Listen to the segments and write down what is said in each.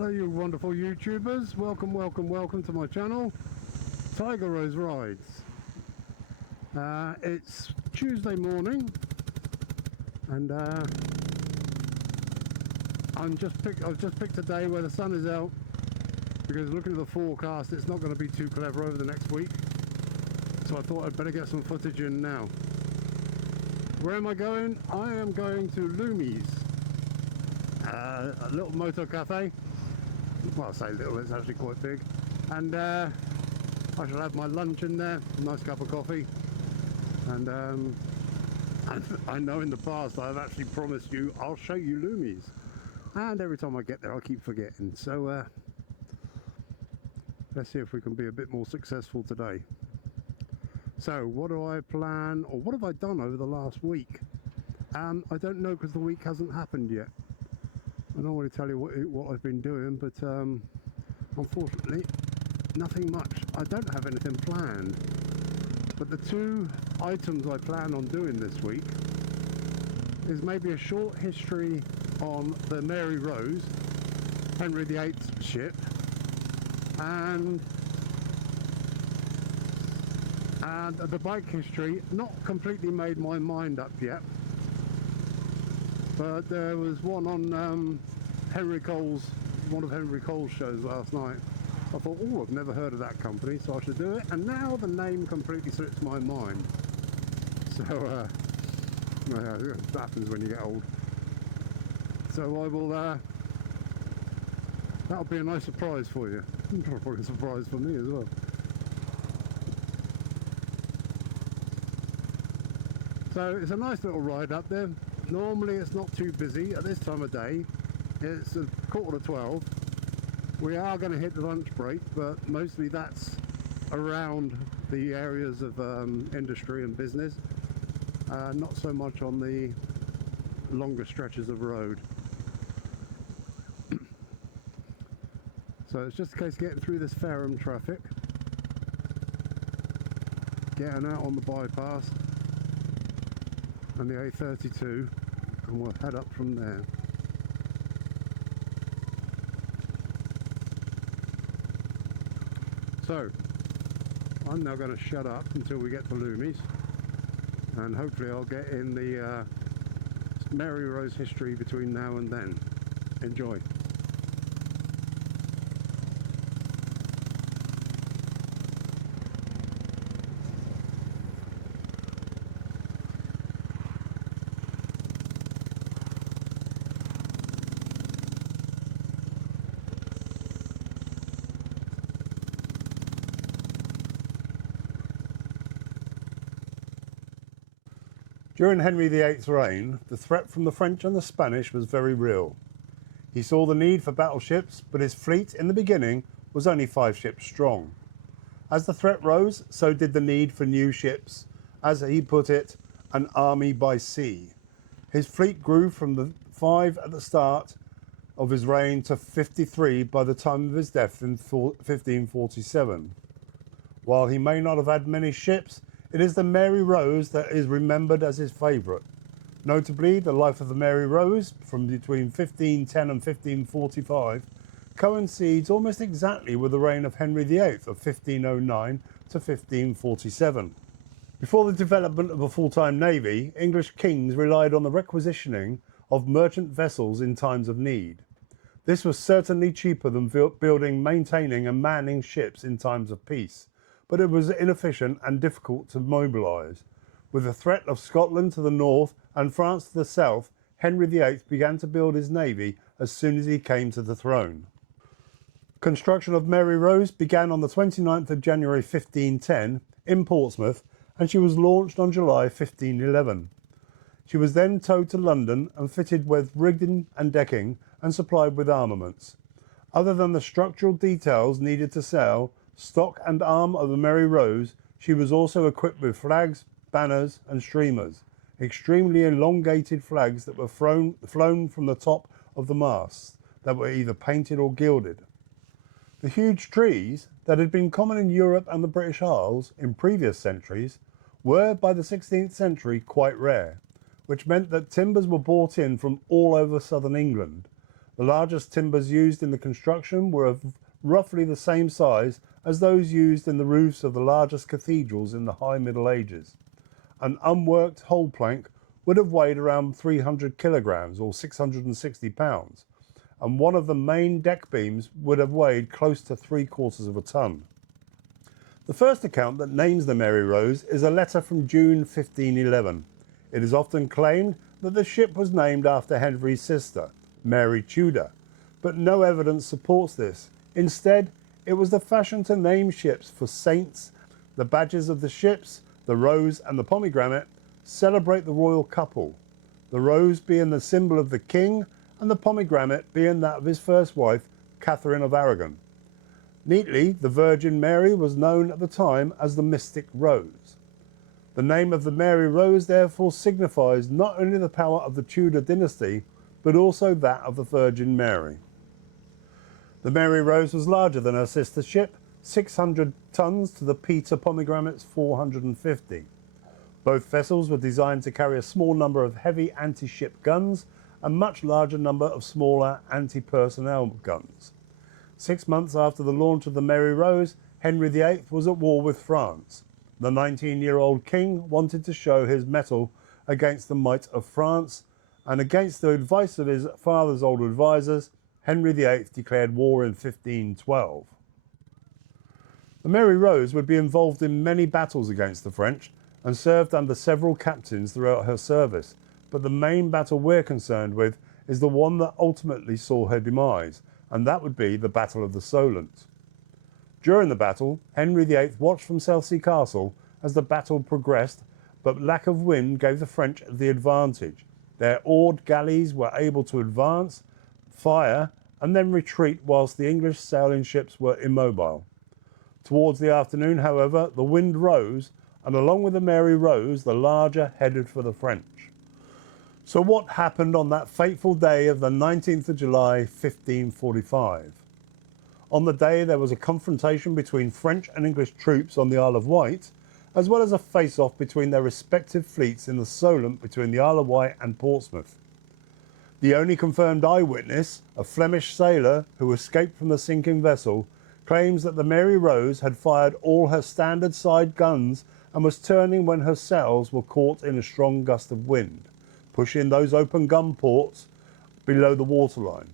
Hello you wonderful YouTubers, welcome to my channel, Tiger Rose Rides. It's Tuesday morning and I've just picked a day where the sun is out, because looking at the forecast it's not going to be too clever over the next week, so I thought I'd better get some footage in now. Where am I going? I am going to Loomies, a little motor cafe. Well, I say little, it's actually quite big, and I shall have my lunch in there, a nice cup of coffee, and I know in the past I've actually promised you I'll show you Loomies, and every time I get there I keep forgetting, so let's see if we can be a bit more successful today. So what do I plan, or what have I done over the last week? I don't know, because the week hasn't happened yet. I don't want to tell you what I've been doing, but unfortunately nothing much. I don't have anything planned, but the two items I plan on doing this week is maybe a short history on the Mary Rose, Henry VIII's ship, and the bike history. Not completely made my mind up yet, but there was one on one of Henry Cole's shows last night. I thought, oh, I've never heard of that company, so I should do it, and now the name completely slips my mind. So that happens when you get old. So I will that'll be a nice surprise for you. Probably a surprise for me as well. So it's a nice little ride up there. Normally it's not too busy at this time of day. It's a 11:45. We are going to hit the lunch break, but mostly that's around the areas of industry and business, not so much on the longer stretches of road. So it's just a case of getting through this Fareham traffic, getting out on the bypass and the A32, and we'll head up from there. So I'm now going to shut up until we get to Loomies, and hopefully I'll get in the Mary Rose history between now and then. Enjoy. During Henry VIII's reign, the threat from the French and the Spanish was very real. He saw the need for battleships, but his fleet in the beginning was only 5 ships strong. As the threat rose, so did the need for new ships, as he put it, an army by sea. His fleet grew from the 5 at the start of his reign to 53 by the time of his death in 1547. While he may not have had many ships, it is the Mary Rose that is remembered as his favourite. Notably, the life of the Mary Rose, from between 1510 and 1545, coincides almost exactly with the reign of Henry VIII of 1509 to 1547. Before the development of a full-time navy, English kings relied on the requisitioning of merchant vessels in times of need. This was certainly cheaper than building, maintaining and manning ships in times of peace, but it was inefficient and difficult to mobilise. With the threat of Scotland to the north and France to the south, Henry VIII began to build his navy as soon as he came to the throne. Construction of Mary Rose began on the 29th of January 1510 in Portsmouth, and she was launched on July 1511. She was then towed to London and fitted with rigging and decking and supplied with armaments. Other than the structural details needed to sail, stock and arm of the Mary Rose, she was also equipped with flags, banners and streamers, extremely elongated flags that were flown from the top of the masts that were either painted or gilded. The huge trees that had been common in Europe and the British Isles in previous centuries were by the 16th century quite rare, which meant that timbers were brought in from all over southern England. The largest timbers used in the construction were of roughly the same size as those used in the roofs of the largest cathedrals in the High Middle Ages. An unworked whole plank would have weighed around 300 kilograms or 660 pounds, and one of the main deck beams would have weighed close to 3/4 of a ton. The first account that names the Mary Rose is a letter from June 1511. It is often claimed that the ship was named after Henry's sister, Mary Tudor, but no evidence supports this. Instead, it was the fashion to name ships for saints. The badges of the ships, the rose and the pomegranate, celebrate the royal couple, the rose being the symbol of the king and the pomegranate being that of his first wife, Catherine of Aragon. Neatly, the Virgin Mary was known at the time as the Mystic Rose. The name of the Mary Rose therefore signifies not only the power of the Tudor dynasty, but also that of the Virgin Mary. The Mary Rose was larger than her sister ship, 600 tons to the Peter Pomegranate's 450. Both vessels were designed to carry a small number of heavy anti-ship guns, a much larger number of smaller anti-personnel guns. 6 months after the launch of the Mary Rose, Henry VIII was at war with France. The 19-year-old king wanted to show his mettle against the might of France, and against the advice of his father's old advisors, Henry VIII declared war in 1512. The Mary Rose would be involved in many battles against the French and served under several captains throughout her service, but the main battle we're concerned with is the one that ultimately saw her demise, and that would be the Battle of the Solent. During the battle, Henry VIII watched from Southsea Castle as the battle progressed, but lack of wind gave the French the advantage. Their oared galleys were able to advance, fire, and then retreat whilst the English sailing ships were immobile. Towards the afternoon, however, the wind rose, and along with the Mary Rose, the larger headed for the French. So what happened on that fateful day of the 19th of July, 1545? On the day, there was a confrontation between French and English troops on the Isle of Wight, as well as a face-off between their respective fleets in the Solent between the Isle of Wight and Portsmouth. The only confirmed eyewitness, a Flemish sailor who escaped from the sinking vessel, claims that the Mary Rose had fired all her standard side guns and was turning when her sails were caught in a strong gust of wind, pushing those open gun ports below the waterline.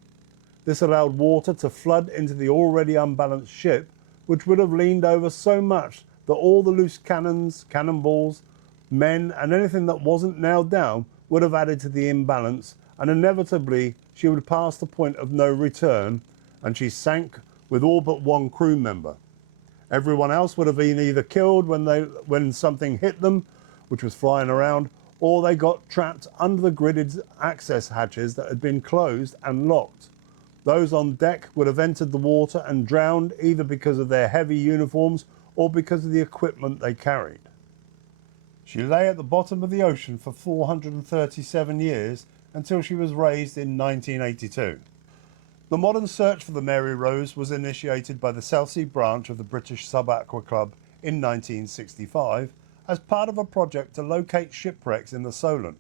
This allowed water to flood into the already unbalanced ship, which would have leaned over so much that all the loose cannons, cannonballs, men and anything that wasn't nailed down would have added to the imbalance, and inevitably she would pass the point of no return, and she sank with all but one crew member. Everyone else would have been either killed when something hit them, which was flying around, or they got trapped under the gridded access hatches that had been closed and locked. Those on deck would have entered the water and drowned, either because of their heavy uniforms or because of the equipment they carried. She lay at the bottom of the ocean for 437 years until she was raised in 1982. The modern search for the Mary Rose was initiated by the Southsea branch of the British Sub-Aqua Club in 1965 as part of a project to locate shipwrecks in the Solent.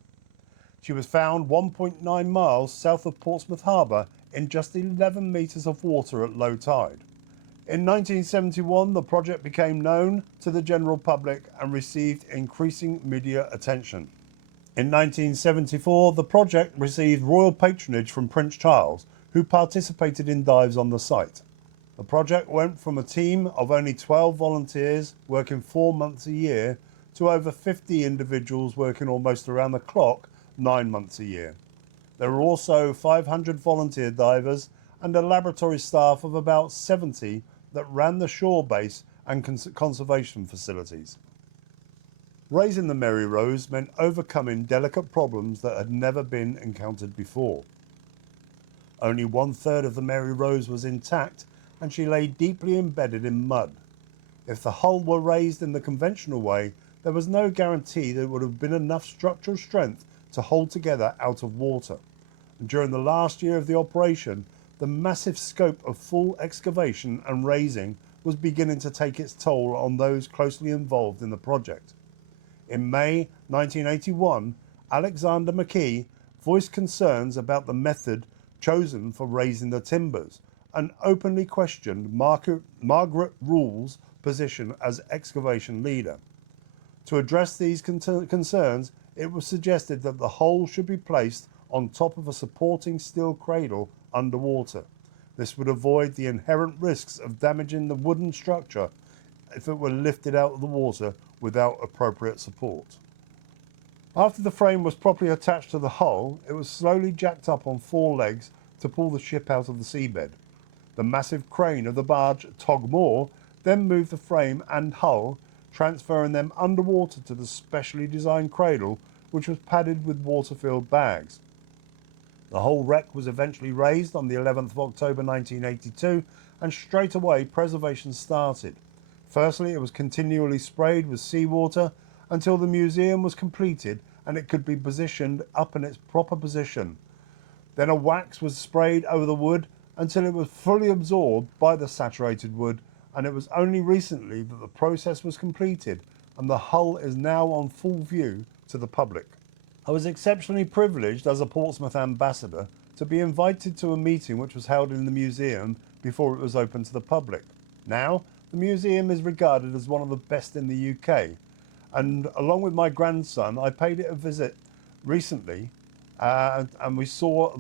She was found 1.9 miles south of Portsmouth Harbour in just 11 metres of water at low tide. In 1971, the project became known to the general public and received increasing media attention. In 1974, the project received royal patronage from Prince Charles, who participated in dives on the site. The project went from a team of only 12 volunteers working 4 months a year to over 50 individuals working almost around the clock 9 months a year. There were also 500 volunteer divers and a laboratory staff of about 70 that ran the shore base and conservation facilities. Raising the Mary Rose meant overcoming delicate problems that had never been encountered before. Only 1/3 of the Mary Rose was intact, and she lay deeply embedded in mud. If the hull were raised in the conventional way, there was no guarantee there would have been enough structural strength to hold together out of water. And during the last year of the operation, the massive scope of full excavation and raising was beginning to take its toll on those closely involved in the project. In May 1981, Alexander McKee voiced concerns about the method chosen for raising the timbers, and openly questioned Margaret Rule's position as excavation leader. To address these concerns, it was suggested that the hull should be placed on top of a supporting steel cradle underwater. This would avoid the inherent risks of damaging the wooden structure if it were lifted out of the water without appropriate support. After the frame was properly attached to the hull, it was slowly jacked up on 4 legs to pull the ship out of the seabed. The massive crane of the barge Togmore then moved the frame and hull, transferring them underwater to the specially designed cradle, which was padded with water-filled bags. The whole wreck was eventually raised on the 11th of October 1982, and straight away preservation started. Firstly, it was continually sprayed with seawater until the museum was completed and it could be positioned up in its proper position. Then a wax was sprayed over the wood until it was fully absorbed by the saturated wood, and it was only recently that the process was completed and the hull is now on full view to the public. I was exceptionally privileged as a Portsmouth ambassador to be invited to a meeting which was held in the museum before it was open to the public. Now, the museum is regarded as one of the best in the UK, and along with my grandson, I paid it a visit recently, and we saw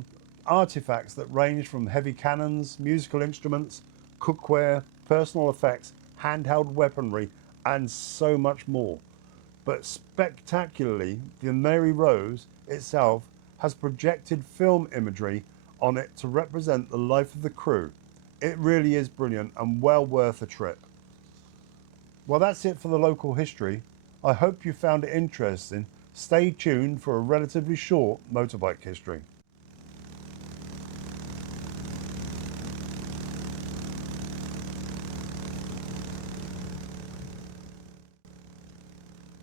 artifacts that ranged from heavy cannons, musical instruments, cookware, personal effects, handheld weaponry, and so much more. But spectacularly, the Mary Rose itself has projected film imagery on it to represent the life of the crew. It really is brilliant and well worth a trip. Well, that's it for the local history. I hope you found it interesting. Stay tuned for a relatively short motorbike history.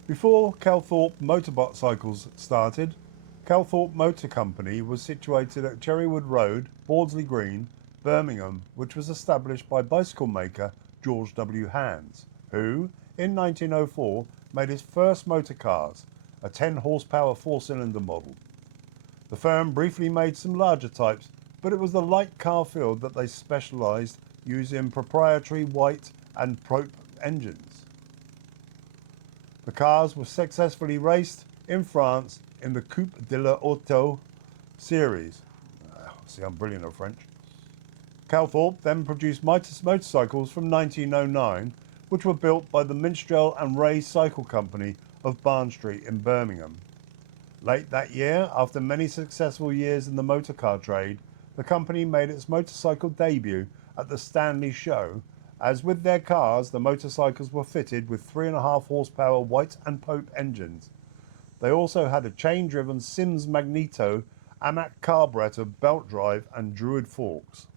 Before Calthorpe Motorcycles started, Calthorpe Motor Company was situated at Cherrywood Road, Bordsley Green, Birmingham, which was established by bicycle maker George W. Hands, who, in 1904, made his first motor cars, a 10 horsepower 4-cylinder model. The firm briefly made some larger types, but it was the light car field that they specialised, using proprietary White and Prope engines. The cars were successfully raced in France in the Coupe de l'Auto series. See, I'm brilliant at French. Calthorpe then produced motorcycles from 1909, which were built by the Minstrel and Ray Cycle Company of Barn Street in Birmingham. Late that year, after many successful years in the motorcar trade, the company made its motorcycle debut at the Stanley Show. As with their cars, the motorcycles were fitted with 3.5 horsepower White and Pope engines. They also had a chain-driven Sims Magneto, AMAC carburetor, belt drive and Druid forks.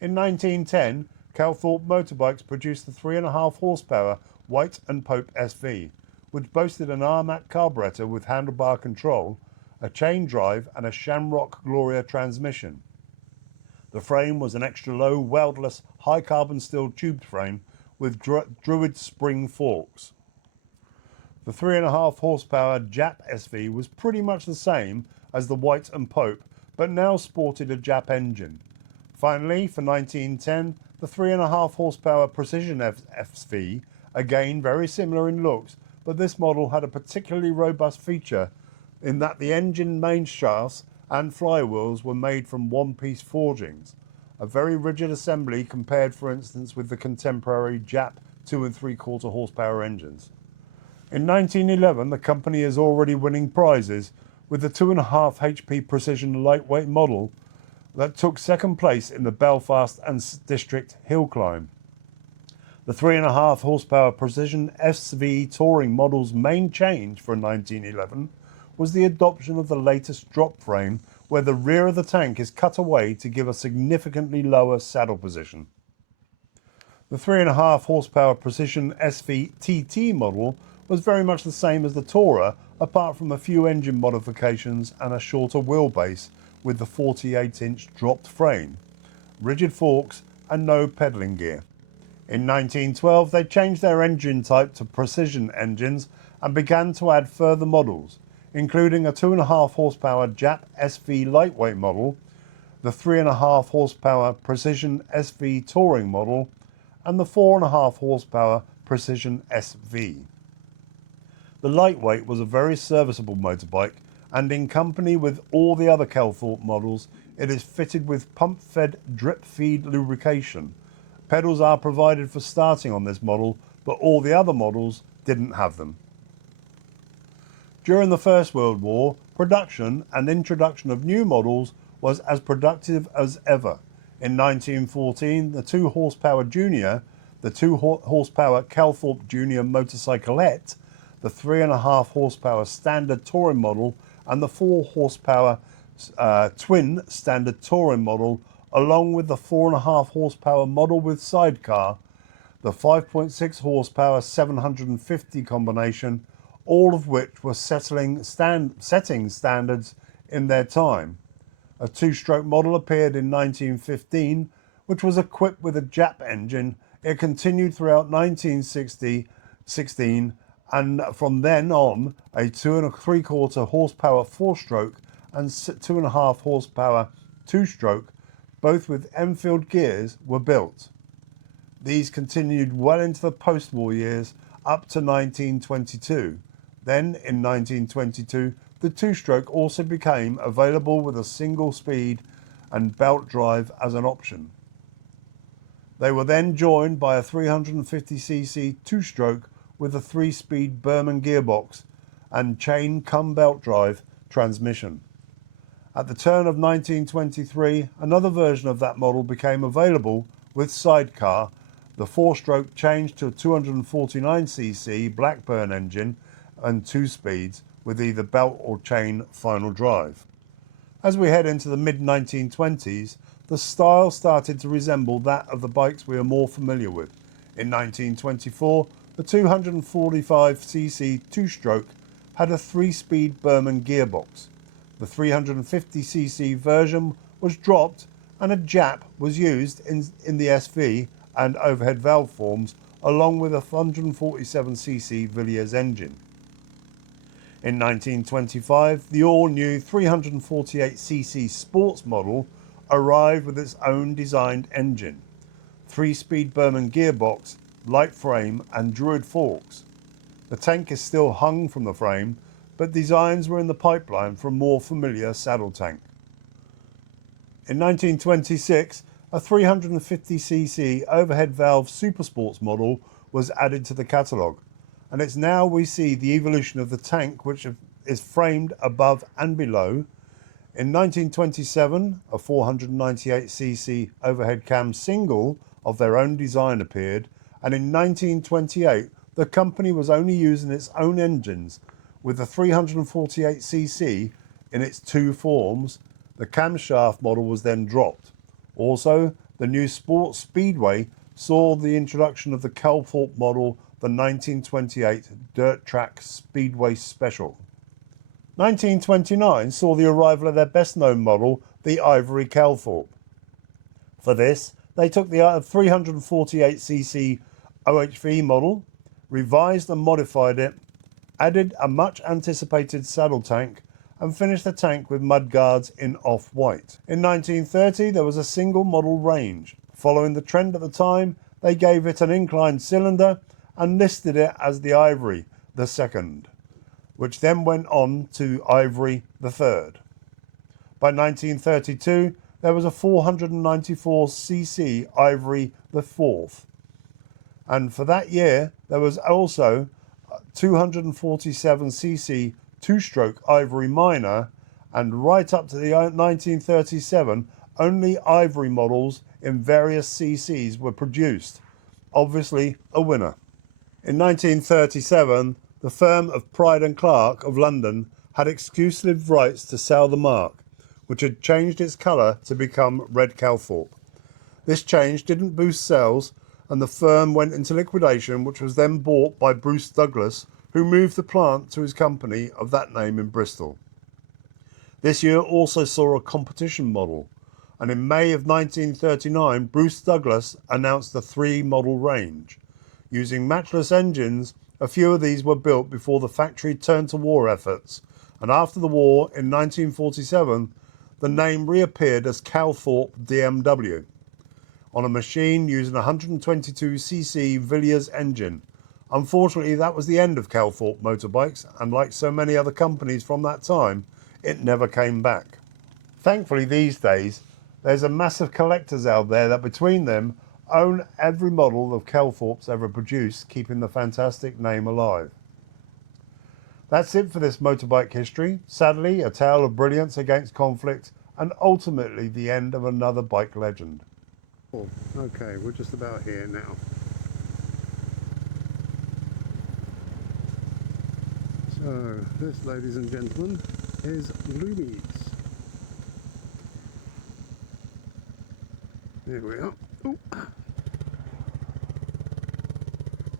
In 1910, Calthorpe Motorbikes produced the 3.5 horsepower White and Pope SV, which boasted an AMAC carburetor with handlebar control, a chain drive and a Shamrock Gloria transmission. The frame was an extra low, weldless, high carbon steel tube frame with Druid spring forks. The 3.5 horsepower Jap SV was pretty much the same as the White and Pope, but now sported a Jap engine. Finally, for 1910, the 3.5 horsepower Precision SV, again very similar in looks, but this model had a particularly robust feature in that the engine main shafts and flywheels were made from one-piece forgings, a very rigid assembly compared, for instance, with the contemporary Jap 2 3/4 horsepower engines. In 1911, the company is already winning prizes with the 2.5 HP Precision lightweight model that took second place in the Belfast and District hill climb. The 3.5 horsepower Precision SV Touring model's main change for 1911 was the adoption of the latest drop frame, where the rear of the tank is cut away to give a significantly lower saddle position. The 3.5 horsepower Precision SV TT model was very much the same as the Tourer, apart from a few engine modifications and a shorter wheelbase with the 48-inch dropped frame, rigid forks and no pedalling gear. In 1912, they changed their engine type to Precision engines and began to add further models, including a 2.5 horsepower Jap SV lightweight model, the 3.5 horsepower Precision SV Touring model, and the 4.5 horsepower Precision SV. The Lightweight was a very serviceable motorbike, and in company with all the other Calthorpe models, it is fitted with pump-fed drip-feed lubrication. Pedals are provided for starting on this model, but all the other models didn't have them. During the First World War, production and introduction of new models was as productive as ever. In 1914, the 2 horsepower Junior, the 2 horsepower Calthorpe Junior Motorcyclette, the 3.5 horsepower standard touring model, and the 4 horsepower twin standard touring model, along with the 4.5 horsepower model with sidecar, the 5.6 horsepower 750 combination, all of which were setting standards in their time. A 2-stroke model appeared in 1915, which was equipped with a Jap engine. It continued throughout 1916, and from then on, a 2 3/4 horsepower 4-stroke and 2.5 horsepower 2-stroke, both with Enfield gears, were built. These continued well into the post-war years, up to 1922. Then, in 1922, the 2-stroke also became available with a single speed and belt drive as an option. They were then joined by a 350cc 2-stroke with a 3-speed Berman gearbox and chain cum belt drive transmission. At the turn of 1923, another version of that model became available with sidecar. The 4-stroke changed to a 249cc Blackburn engine and 2 speeds with either belt or chain final drive. As we head into the mid-1920s, the style started to resemble that of the bikes we are more familiar with. In 1924, the 245cc 2-stroke had a 3-speed Berman gearbox. The 350cc version was dropped and a Jap was used in the SV and overhead valve forms, along with a 147cc Villiers engine. In 1925, the all-new 348cc sports model arrived with its own designed engine, 3-speed Berman gearbox, light frame and Druid forks. The tank is still hung from the frame, but designs were in the pipeline for a more familiar saddle tank. In 1926, a 350cc overhead valve supersports model was added to the catalogue, and it's now we see the evolution of the tank, which is framed above and below. In 1927, a 498cc overhead cam single of their own design appeared, and in 1928 the company was only using its own engines with the 348cc in its 2 forms. The camshaft model was then dropped. Also, the new Sports Speedway saw the introduction of the Calthorpe model, the 1928 Dirt Track Speedway Special. 1929 saw the arrival of their best known model, the Ivory Calthorpe. For this, they took the 348cc OHV model, revised and modified it, added a much anticipated saddle tank, and finished the tank with mudguards in off-white. In 1930, there was a single model range. Following the trend at the time, they gave it an inclined cylinder and listed it as the Ivory the Second, which then went on to Ivory the Third. By 1932, there was a 494cc Ivory the Fourth, and for that year there was also 247cc 2-stroke Ivory Minor, and right up to the 1937 only Ivory models in various CCs were produced. Obviously a winner. In 1937, the firm of Pride and Clark of London had exclusive rights to sell the mark, which had changed its colour to become Red Calthorpe. This change didn't boost sales, and the firm went into liquidation, which was then bought by Bruce Douglas, who moved the plant to his company of that name in Bristol. This year also saw a competition model, and in May of 1939, Bruce Douglas announced the 3-model range. Using matchless engines, a few of these were built before the factory turned to war efforts, and after the war in 1947, the name reappeared as Calthorpe DMW on a machine using a 122cc Villiers engine. Unfortunately, that was the end of Calthorpe Motorbikes, and like so many other companies from that time, it never came back. Thankfully, these days, there's a massive collectors out there that between them own every model of Calthorpe's ever produced, keeping the fantastic name alive. That's it for this motorbike history. Sadly, a tale of brilliance against conflict and ultimately the end of another bike legend. Okay, we're just about here now. So, this, ladies and gentlemen, is Loomies. Here we are. Ooh.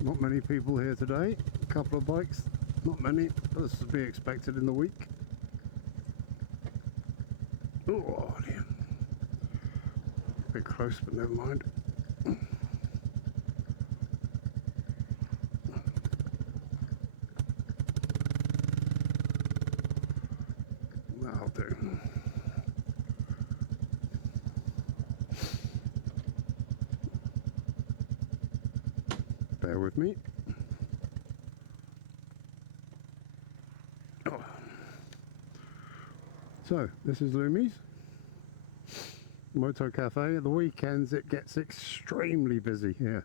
Not many people here today. A couple of bikes. Not many, but this is to be expected in the week. Oh dear. A bit close, but never mind. That'll do. Bear with me. Oh. So, this is Loomies Moto Cafe. At the weekends it gets extremely busy here.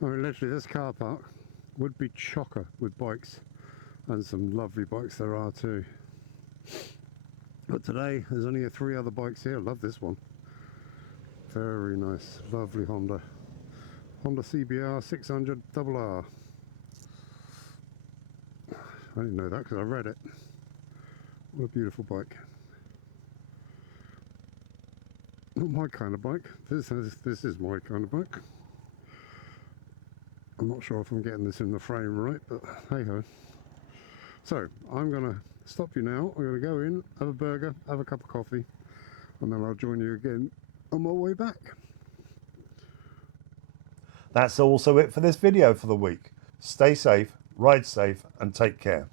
I mean, literally this car park would be chocker with bikes, and some lovely bikes there are too. But today there's only 3 other bikes here. I love this one. Very nice, lovely Honda CBR 600 RR. I didn't know that because I read it. What a beautiful bike. Not my kind of bike. This is my kind of bike. I'm not sure if I'm getting this in the frame right, but hey ho. So I'm gonna stop you now. I'm gonna go in, have a burger, have a cup of coffee, and then I'll join you again on my way back. That's also it for this video for the week. Stay safe, ride safe, and take care.